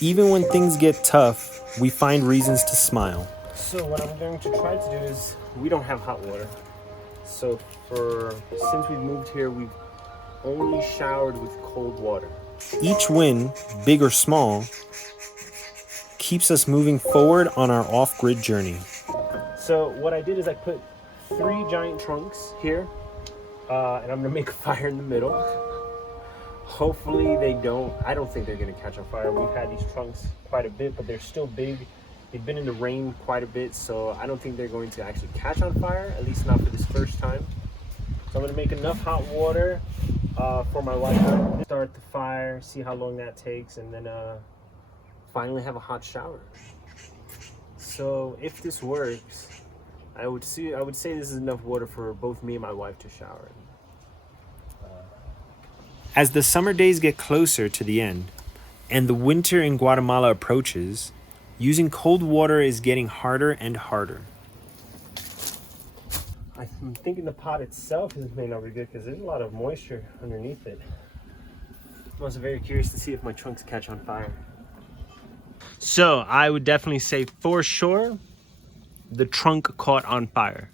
Even when things get tough, we find reasons to smile. So what I'm going to try to do is, we don't have hot water. So since we've moved here, we've only showered with cold water. Each win, big or small, keeps us moving forward on our off-grid journey. So what I did is I put 3 giant trunks here, and I'm gonna make a fire in the middle. Hopefully I don't think they're gonna catch on fire. We've had these trunks quite a bit, but they're still big. They've been in the rain quite a bit, so I don't think they're going to actually catch on fire, at least not for this first time. So I'm gonna make enough hot water for my wife to start the fire, see how long that takes, and then finally have a hot shower. So if this works, I would say this is enough water for both me and my wife to shower in. As the summer days get closer to the end and the winter in Guatemala approaches, using cold water is getting harder and harder. I'm thinking the pot itself may not be good because there's a lot of moisture underneath it. I'm also very curious to see if my trunks catch on fire. So I would definitely say for sure the trunk caught on fire.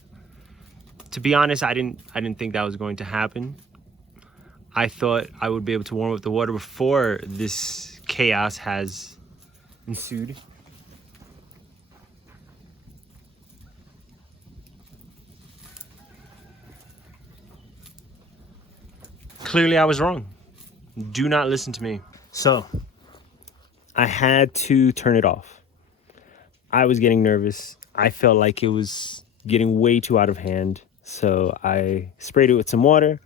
To be honest, I didn't think that was going to happen. I thought I would be able to warm up the water before this chaos has ensued. Clearly I was wrong. Do not listen to me. So I had to turn it off. I was getting nervous. I felt like it was getting way too out of hand. So I sprayed it with some water.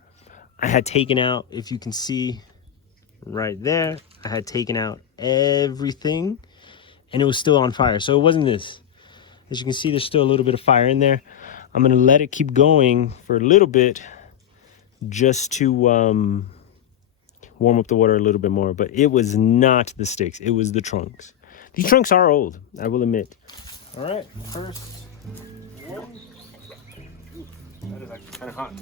I had taken out, if you can see right there, I had taken out everything and it was still on fire. So it wasn't this. As you can see, there's still a little bit of fire in there. I'm gonna let it keep going for a little bit just to warm up the water a little bit more. But it was not the sticks, it was the trunks. These trunks are old, I will admit. All right, first one. Ooh, that is actually kind of hot.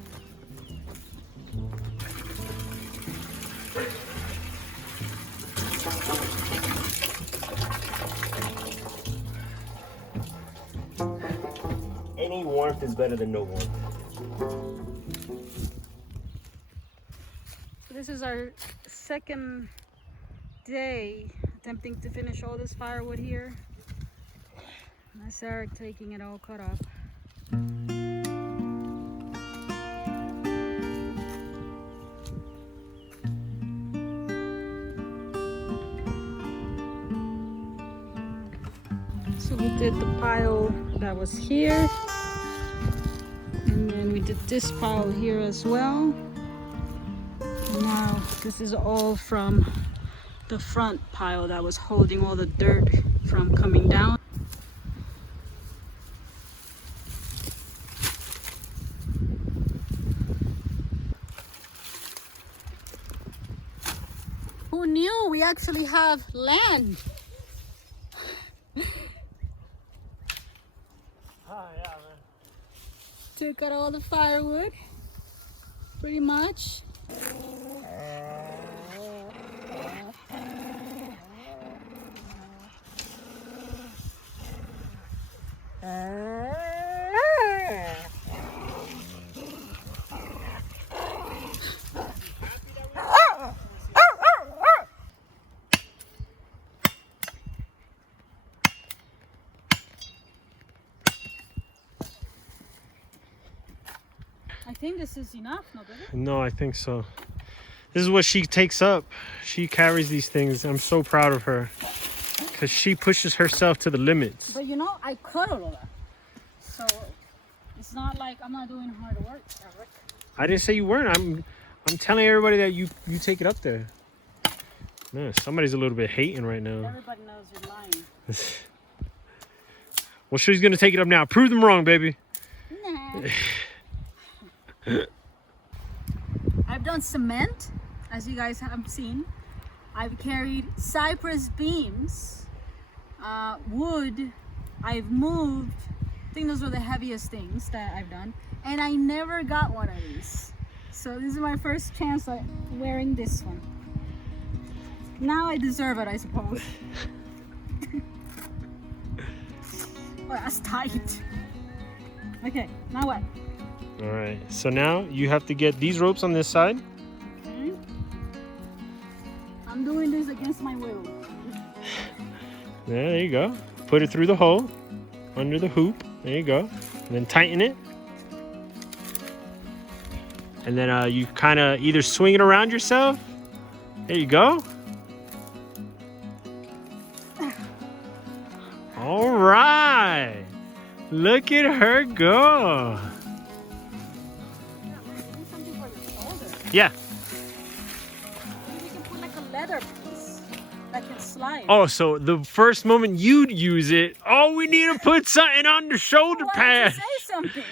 Any warmth is better than no warmth. So this is our second day attempting to finish all this firewood here. That's Eric taking it all cut up. So we did the pile that was here, and then we did this pile here as well. And now this is all from the front pile that was holding all the dirt from coming down. Who knew we actually have land? Took out all the firewood, pretty much. I think this is enough, no, baby? No, I think so. This is what she takes up. She carries these things. I'm so proud of her because she pushes herself to the limits. But you know, I cut all of that. So it's not like I'm not doing hard work, Eric. I didn't say you weren't. I'm telling everybody that you take it up there. Man, somebody's a little bit hating right now. Everybody knows you're lying. Well, she's gonna take it up now. Prove them wrong, baby. Nah. I've done cement, as you guys have seen. I've carried cypress beams, wood. I've moved. I think those were the heaviest things that I've done. And I never got one of these. So this is my first chance at wearing this one. Now I deserve it, I suppose. Oh, that's tight. Okay, now what? All right, so now you have to get these ropes on this side. Okay. I'm doing this against my will. There you go. Put it through the hole, under the hoop. There you go. And then tighten it. And then you kind of either swing it around yourself. There you go. All right. Look at her go. Something for the shoulder. Yeah. Maybe we can put like a leather piece that can slide. Oh, so the first moment you'd use it, oh, we need to put something on the shoulder Why pad. did you say something?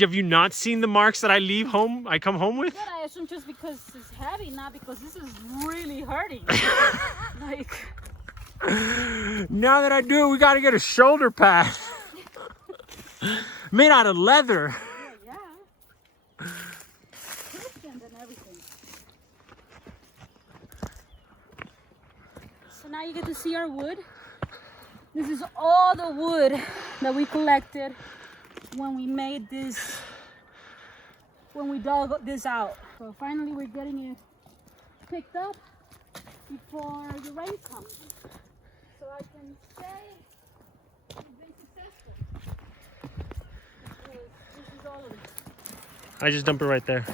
Have you not seen the marks that I leave home? I come home with? But I assume just because it's heavy, not because this is really hurting. Like, Now that I do it, we got to get a shoulder pad. Made out of leather. yeah. Christians and everything. So now you get to see our wood. This is all the wood that we collected when we made this, when we dug this out. So finally we're getting it picked up before the rain comes. So I can say we've been successful. Because this is all of it. I just dump it right there.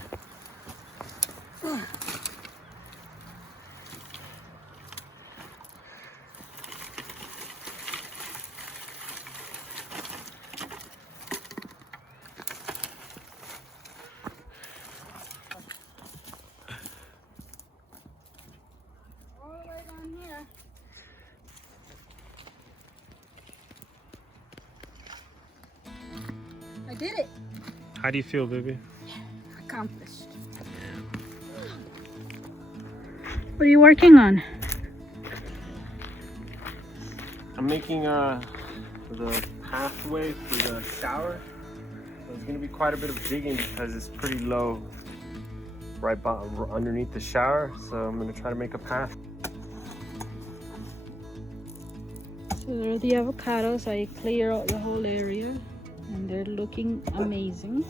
All the way down here. I did it. How do you feel, baby? Accomplished. What are you working on? I'm making the pathway for the shower. So it's gonna be quite a bit of digging because it's pretty low underneath the shower. So I'm gonna try to make a path. So there are the avocados. I clear out the whole area and they're looking amazing.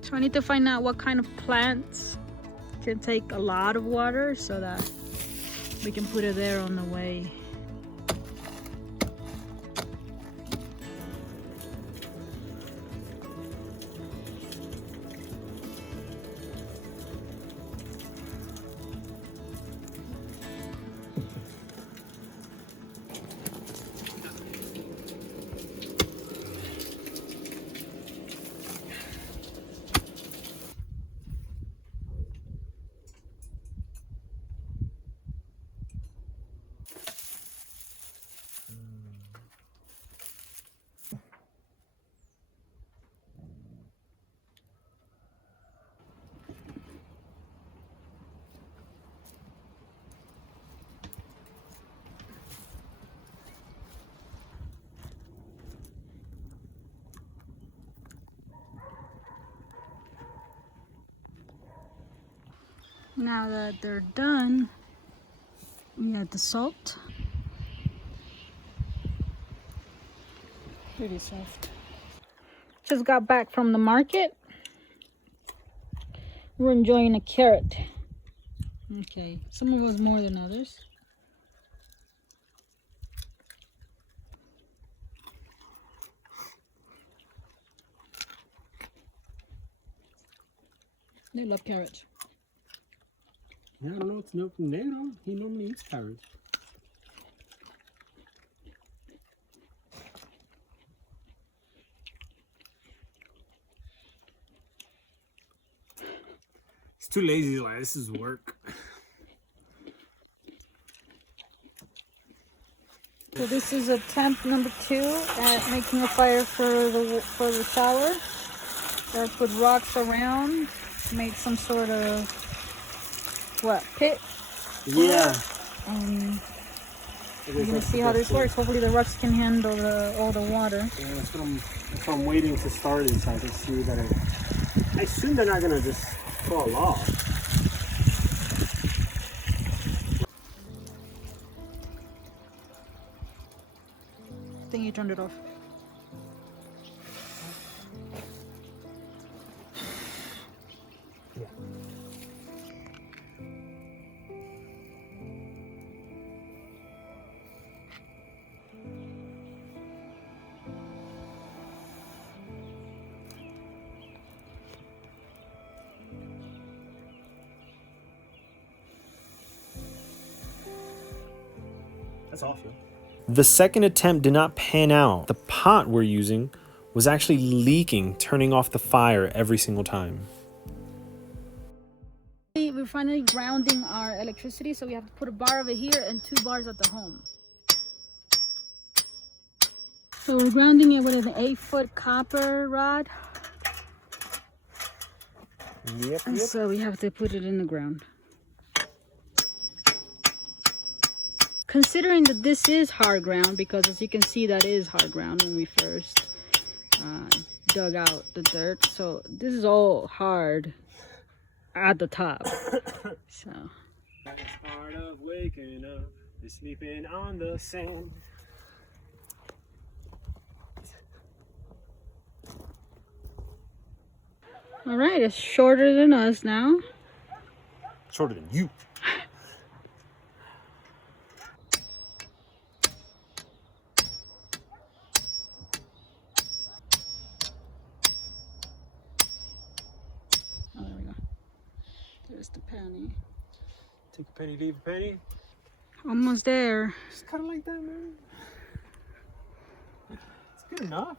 So I need to find out what kind of plants can take a lot of water so that we can put it there on the way. Now that they're done, we add the salt. Pretty soft. Just got back from the market. We're enjoying a carrot. Okay, some of us more than others. They love carrots. Yeah, I don't know what's new from Nero. He normally eats carrots. He's too lazy. Like, this is work. So this is attempt number 2 at making a fire for the shower. I put rocks around, made some sort of pit. Yeah. And we're gonna see how this works. Hopefully the rocks can handle all the water. Yeah, that's what I'm waiting to start it so I can see that I assume they're not gonna just fall off. I think you turned it off. That's awful. The second attempt did not pan out. The pot we're using was actually leaking, turning off the fire every single time. We're finally grounding our electricity, so we have to put a bar over here and 2 bars at the home. So we're grounding it with an 8-foot copper rod. Yep. And so we have to put it in the ground. Considering that this is hard ground, because as you can see, that is hard ground when we first dug out the dirt. So this is all hard at the top. So At the start of waking up, you're sleeping on the sand. all right, it's shorter than us now. Shorter than you. Oh, there we go. There's the penny. Take a penny, leave a penny. Almost there. Just kind of like that, man. It's good enough.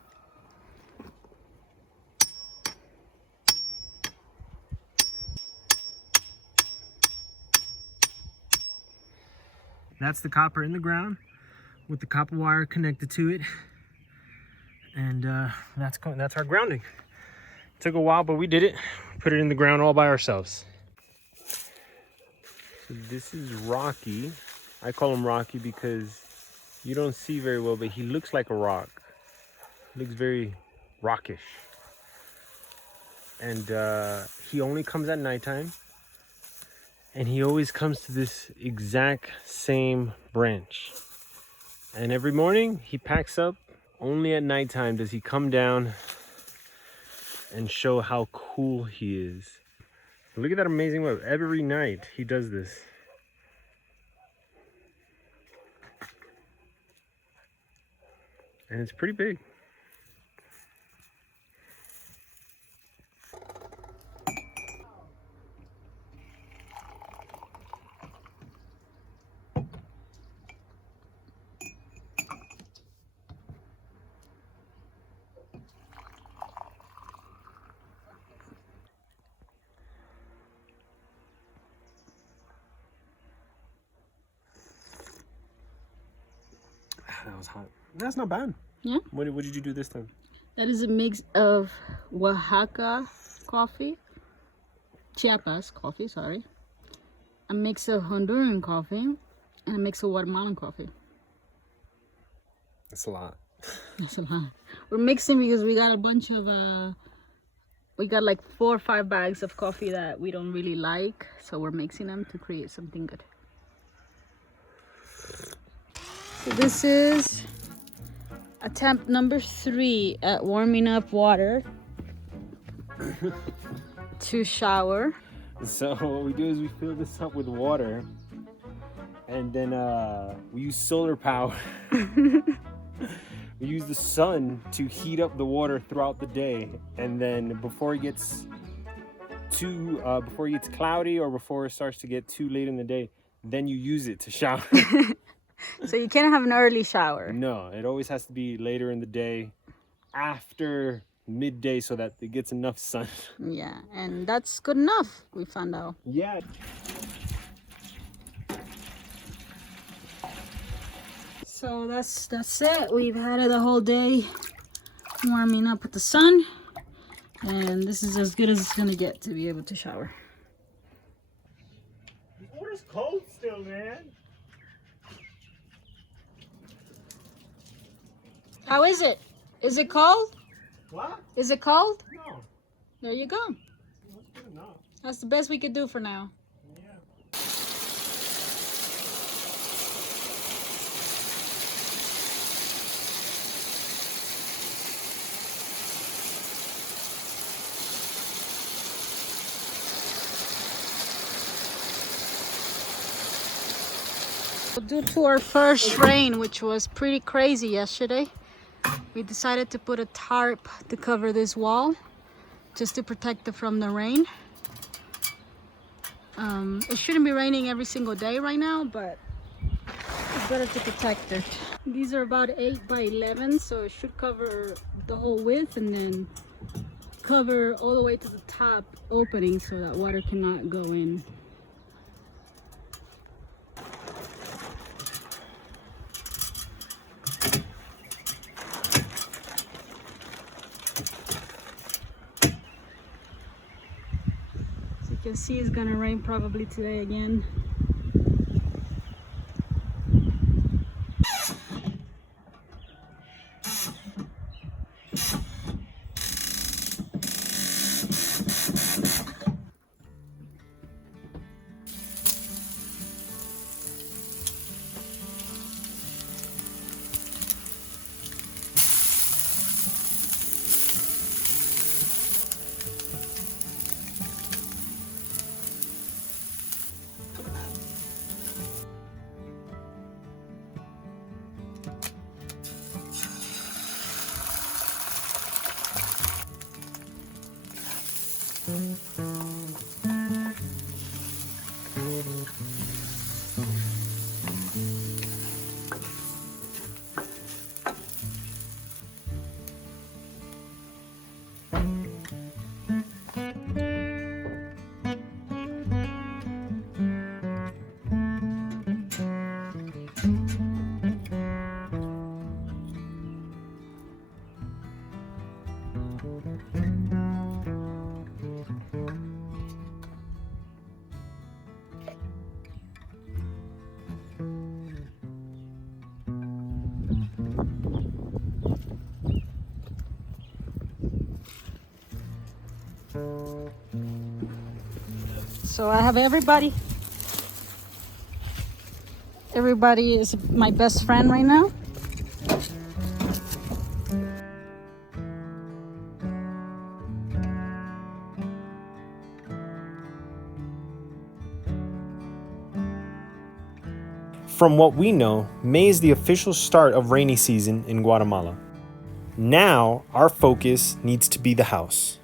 That's the copper in the ground with the copper wire connected to it. And that's our grounding. It took a while, but we did it. Put it in the ground all by ourselves. So this is Rocky. I call him Rocky because you don't see very well, but he looks like a rock. He looks very rockish. And he only comes at nighttime. And he always comes to this exact same branch. And every morning he packs up. Only at nighttime does he come down and show how cool he is. Look at that amazing web. Every night he does this. And it's pretty big. That was hot. That's not bad. Yeah. What did you do this time? That is a mix of Oaxaca coffee, Chiapas coffee, sorry, a mix of Honduran coffee, and a mix of Guatemalan coffee. That's a lot. That's a lot. We're mixing because we got a bunch of, we got like 4 or 5 bags of coffee that we don't really like. So we're mixing them to create something good. So this is attempt number 3 at warming up water to shower. So what we do is we fill this up with water, and then we use solar power. We use the sun to heat up the water throughout the day, and then before it gets cloudy or before it starts to get too late in the day, then you use it to shower. So you can't have an early shower. No, it always has to be later in the day, after midday, so that it gets enough sun. Yeah, and that's good enough, we found out. Yeah. So that's it. We've had it the whole day warming up with the sun, and this is as good as it's gonna get to be able to shower. The water's cold still, man. How is it? Is it cold? What? Is it cold? No. There you go. That's good enough. That's the best we could do for now. Due to our first rain, which was pretty crazy yesterday, we decided to put a tarp to cover this wall just to protect it from the rain. It shouldn't be raining every single day right now, but it's better to protect it. These are about 8 by 11, so it should cover the whole width and then cover all the way to the top opening so that water cannot go in. You can see it's gonna rain probably today again. So I have everybody. Everybody is my best friend right now. From what we know, May is the official start of rainy season in Guatemala. Now, our focus needs to be the house.